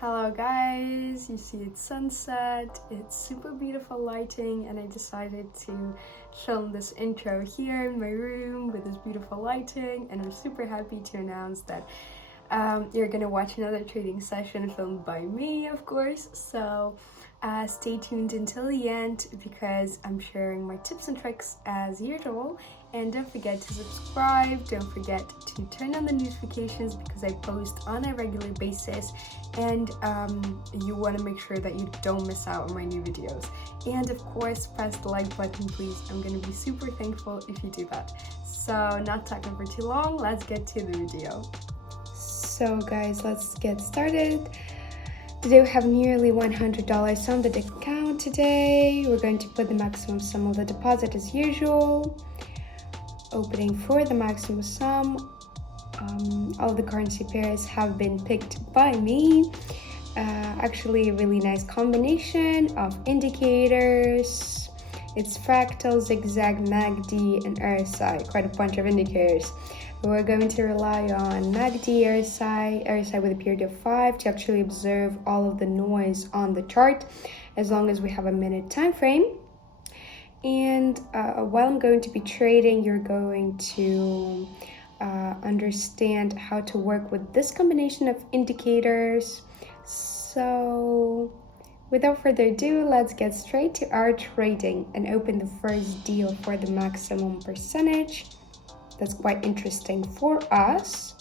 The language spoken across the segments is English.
Hello guys, you see it's sunset, it's super beautiful lighting, and I decided to film this intro here in my room with this beautiful lighting, and I'm super happy to announce that you're gonna watch another trading session filmed by me, of course. So stay tuned until the end because I'm sharing my tips and tricks as usual. And don't forget to subscribe, don't forget to turn on the notifications because I post on a regular basis, and you want to make sure that you don't miss out on my new videos. And of course, press the like button please. I'm going to be super thankful if you do that. So not talking for too long, let's get to the video. So guys, let's get started. Today we have nearly $100 on the account today. We're going to put the maximum sum of the deposit as usual. Opening for the maximum sum. All the currency pairs have been picked by me. Actually a really nice combination of indicators. It's fractal, zigzag, MACD, and RSI, quite a bunch of indicators. We're going to rely on MACD, RSI with a period of 5 to actually observe all of the noise on the chart as long as we have a minute time frame. And while I'm going to be trading, you're going to understand how to work with this combination of indicators. So without further ado, let's get straight to our trading and open the first deal for the maximum percentage. That's quite interesting for us.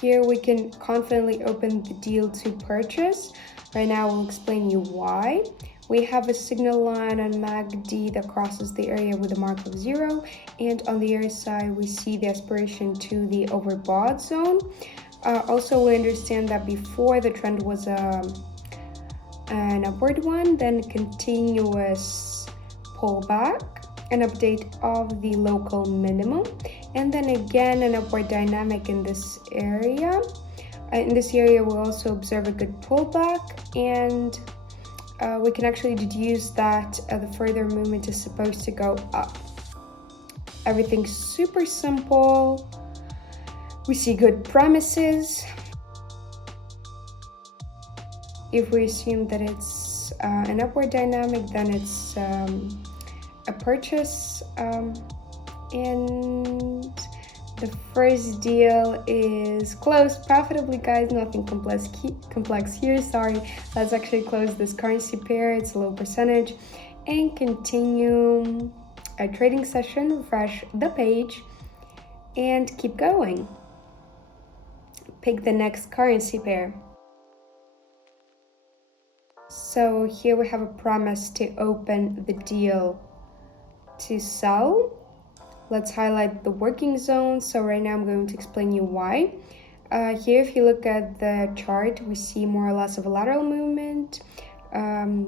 Here we can confidently open the deal to purchase. Right now we'll explain you why. We have a signal line on MACD that crosses the area with a mark of 0, and on the RSI we see the aspiration to the overbought zone. Also, we understand that before the trend was an upward one, then continuous pullback, an update of the local minimum, and then again an upward dynamic in this area. In this area we'll also observe a good pullback, and we can actually deduce that the further movement is supposed to go up. Everything's super simple. We see good premises. If we assume that it's an upward dynamic, then it's a purchase. And the first deal is closed profitably, guys. Nothing complex here, sorry. Let's actually close this currency pair. It's a low percentage and continue a trading session. Refresh the page and keep going. Pick the next currency pair. So here we have a promise to open the deal to sell. Let's highlight the working zone. So right now I'm going to explain you why. Here, if you look at the chart, we see more or less of a lateral movement.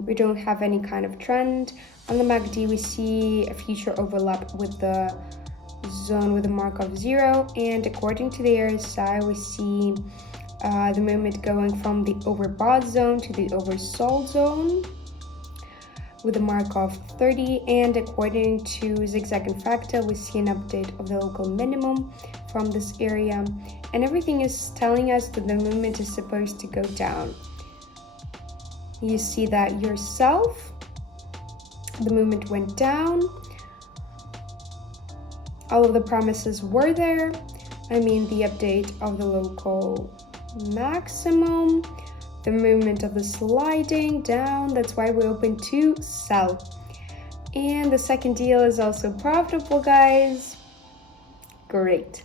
We don't have any kind of trend. On the MACD, we see a future overlap with the zone with a mark of 0. And according to the RSI, we see the movement going from the overbought zone to the oversold zone with a mark of 30, and according to zigzag and fractal, we see an update of the local minimum from this area, and everything is telling us that the movement is supposed to go down. You see that yourself, the movement went down. All of the promises were there. I mean, the update of the local maximum, the movement of the sliding down. That's why we open to sell. And the second deal is also profitable, guys. Great.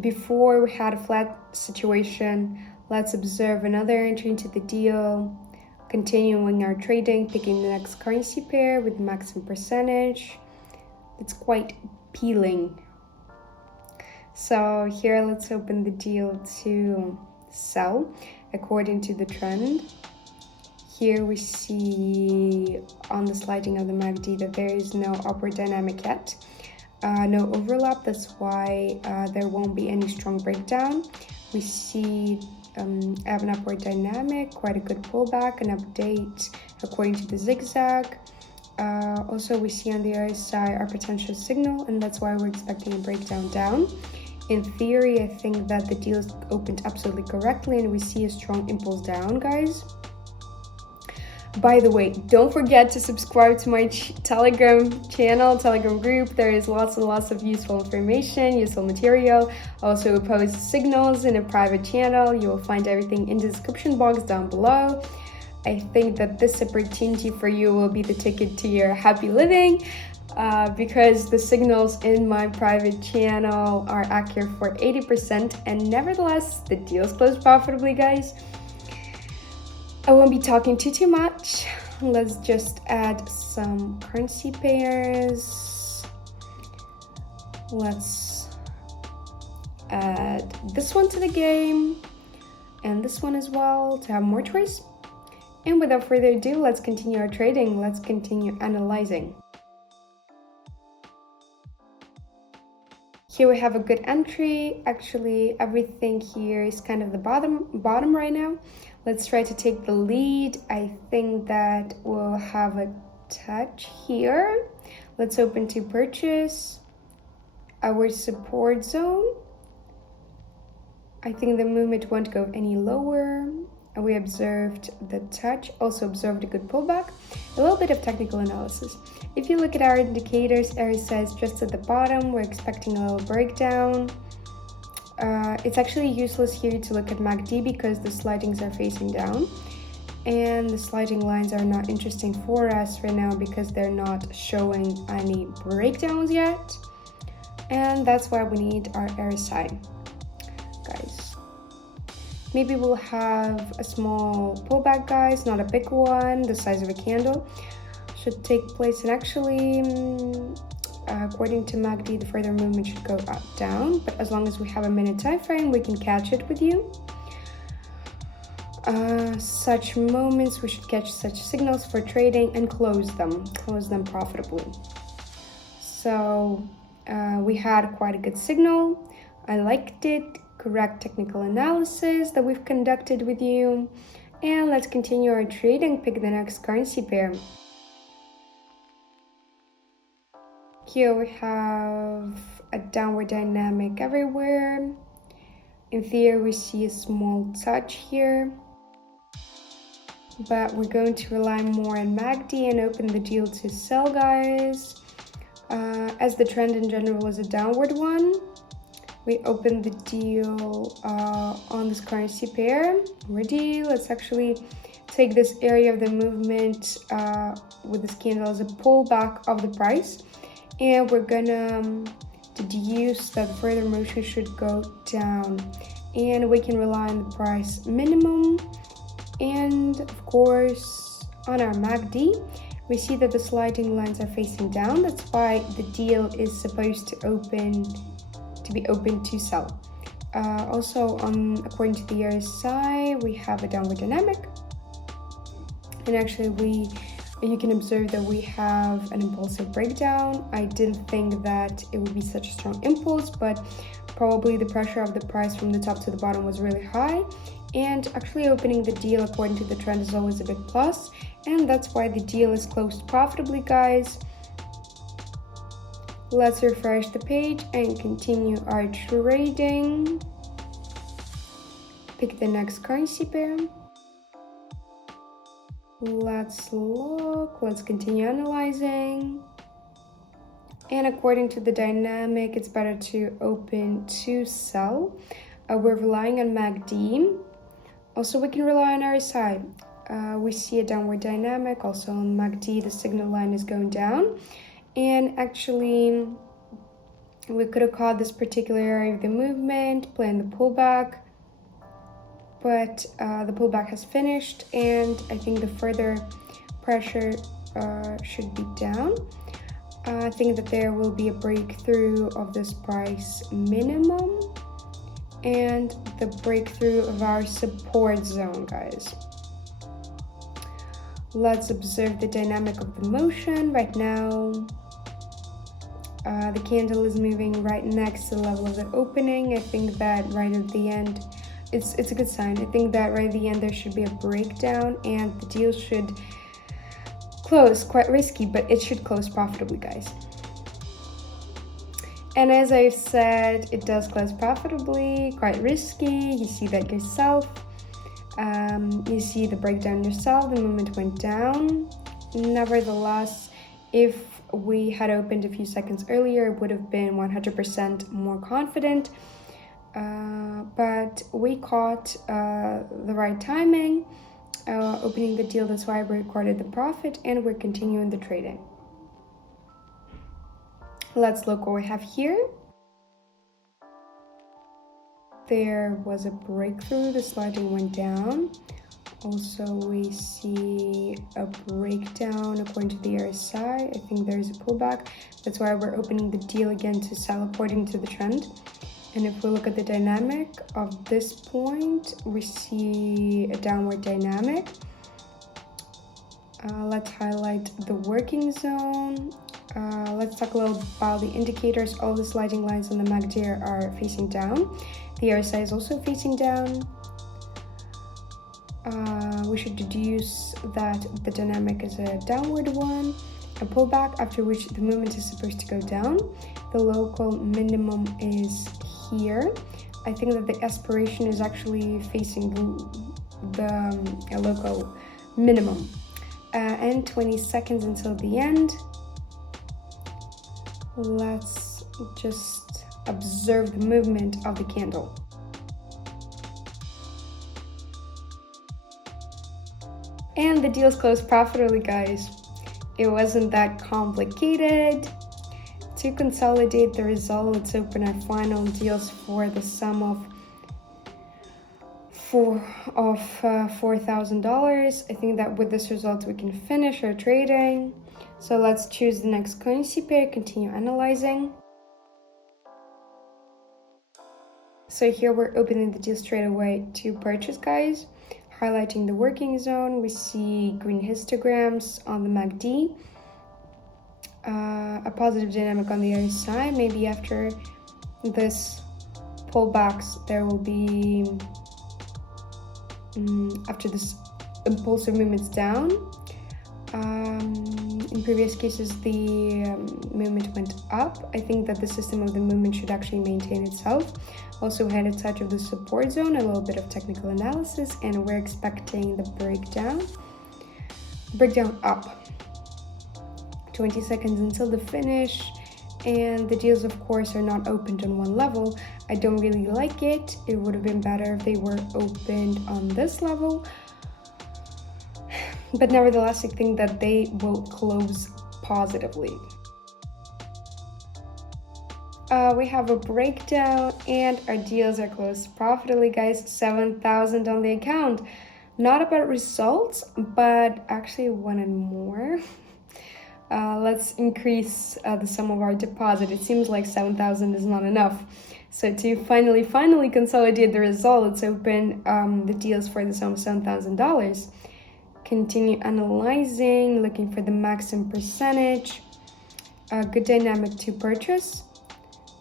Before we had a flat situation, let's observe another entry into the deal, continuing our trading, picking the next currency pair with the maximum percentage. It's quite appealing. So here let's open the deal to sell according to the trend. Here we see on the sliding of the MACD that there is no upward dynamic yet, no overlap. That's why there won't be any strong breakdown. We see have an upward dynamic, quite a good pullback, an update according to the zigzag. Also we see on the RSI our potential signal, and that's why we're expecting a breakdown down. In theory, I think that the deal is opened absolutely correctly and we see a strong impulse down, guys. By the way, don't forget to subscribe to my Telegram group. There is lots and lots of useful information, useful material. I also post signals in a private channel. You will find everything in the description box down below. I think that this opportunity for you will be the ticket to your happy living. Because the signals in my private channel are accurate for 80%, and nevertheless the deals close profitably, guys. I won't be talking too much. Let's just add some currency pairs. Let's add this one to the game and this one as well to have more choice. And without further ado, let's continue our trading. Let's continue analyzing. Here we have a good entry. Actually, everything here is kind of the bottom right now. Let's try to take the lead. I think that we'll have a touch here. Let's open to purchase our support zone. I think the movement won't go any lower. We observed the touch, also observed a good pullback. A little bit of technical analysis. If you look at our indicators, RSI is just at the bottom. We're expecting a little breakdown. It's actually useless here to look at MACD because the slidings are facing down. And the sliding lines are not interesting for us right now because they're not showing any breakdowns yet. And that's why we need our RSI, guys. Maybe we'll have a small pullback, guys, not a big one, the size of a candle. Should take place, and actually according to MACD the further movement should go up down, but as long as we have a minute time frame we can catch it with you. Such moments, we should catch such signals for trading and close them profitably. So we had quite a good signal. I liked it. Correct technical analysis that we've conducted with you, and let's continue our trading. Pick the next currency pair. Here we have a downward dynamic everywhere. In theory, we see a small touch here, but we're going to rely more on MACD and open the deal to sell, guys. As the trend in general is a downward one, we open the deal on this currency pair. Ready? Let's actually take this area of the movement with this candle as a pullback of the price. And we're gonna deduce that further motion should go down. And we can rely on the price minimum. And of course, on our MACD, we see that the sliding lines are facing down. That's why the deal is supposed to be open to sell. Also, according to the RSI, we have a downward dynamic. And actually, you can observe that we have an impulsive breakdown. I didn't think that it would be such a strong impulse, but probably the pressure of the price from the top to the bottom was really high. And actually opening the deal according to the trend is always a big plus. And that's why the deal is closed profitably, guys. Let's refresh the page and continue our trading. Pick the next currency pair. Let's look, let's continue analyzing. And according to the dynamic, it's better to open to sell. We're relying on MACD. Also, we can rely on RSI. We see a downward dynamic. Also on MACD, the signal line is going down. And actually, we could have caught this particular area of the movement, planned the pullback. But the pullback has finished, and I think the further pressure should be down. I think that there will be a breakthrough of this price minimum and the breakthrough of our support zone, guys. Let's observe the dynamic of the motion right now. The candle is moving right next to the level of the opening. I think that right at the end, it's a good sign. I think that right at the end there should be a breakdown and the deal should close. Quite risky, but it should close profitably, guys. And as I've said, it does close profitably, quite risky. You see that yourself. You see the breakdown yourself. The movement went down. Nevertheless, if we had opened a few seconds earlier, it would have been 100% more confident. But we caught the right timing, opening the deal. That's why we recorded the profit, and we're continuing the trading. Let's look what we have here. There was a breakthrough, the sliding went down. Also, we see a breakdown according to the RSI. I think there's a pullback. That's why we're opening the deal again to sell according to the trend. And if we look at the dynamic of this point, we see a downward dynamic. Let's highlight the working zone. Let's talk a little about the indicators. All the sliding lines on the MACD are facing down. The RSI is also facing down. We should deduce that the dynamic is a downward one, a pullback, after which the movement is supposed to go down. The local minimum is here. I think that the aspiration is actually facing the local minimum. And 20 seconds until the end. Let's just observe the movement of the candle. And the deals closed profitably, guys. It wasn't that complicated. To consolidate the result, let's open our final deals for the sum of $4,000. I think that with this result we can finish our trading. So let's choose the next currency pair, continue analyzing. So here we're opening the deal straight away to purchase, guys. Highlighting the working zone, we see green histograms on the MACD. A positive dynamic on the RSI. Maybe after this pullbacks, there will be, after this impulsive movements down. In previous cases, the movement went up. I think that the system of the movement should actually maintain itself. Also had a touch of the support zone, a little bit of technical analysis, and we're expecting the breakdown up. 20 seconds until the finish, and the deals of course are not opened on one level. I don't really like it. It would have been better if they were opened on this level, but nevertheless I think that they will close positively. We have a breakdown and our deals are closed profitably, guys. 7,000 on the account. Not about results, but actually wanted more. Let's increase the sum of our deposit. It seems like 7,000 is not enough. So to finally consolidate the result, let's open the deals for the sum of $7,000. Continue analyzing, looking for the maximum percentage. Good dynamic to purchase.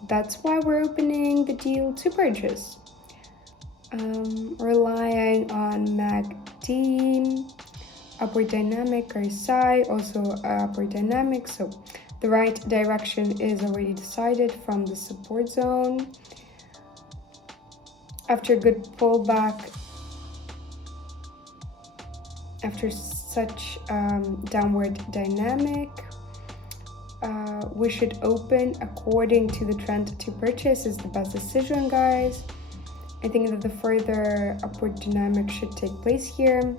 That's why we're opening the deal to purchase. Relying on MACD. Upward dynamic, RSI, also upward dynamic. So the right direction is already decided from the support zone. After a good pullback, after such downward dynamic, we should open according to the trend to purchase is the best decision, guys. I think that the further upward dynamic should take place here.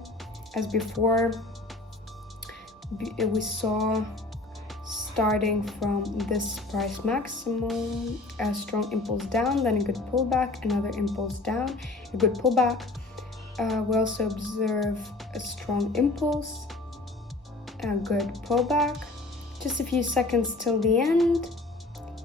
As before, we saw starting from this price maximum, a strong impulse down, then a good pullback, another impulse down, a good pullback. We also observe a strong impulse, a good pullback. Just a few seconds till the end.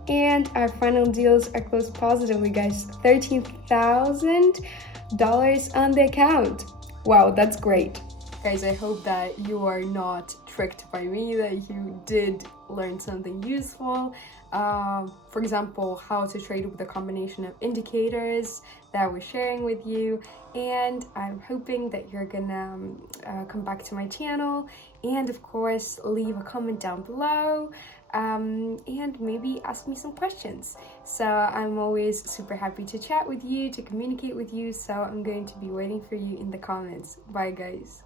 And our final deals are closed positively, guys. $13,000 on the account. Wow, that's great. Guys, I hope that you are not tricked by me, that you did learn something useful. For example, how to trade with a combination of indicators that we're sharing with you. And I'm hoping that you're gonna come back to my channel and of course leave a comment down below. and maybe ask me some questions. So I'm always super happy to chat with you, to communicate with you. So I'm going to be waiting for you in the comments. Bye, guys.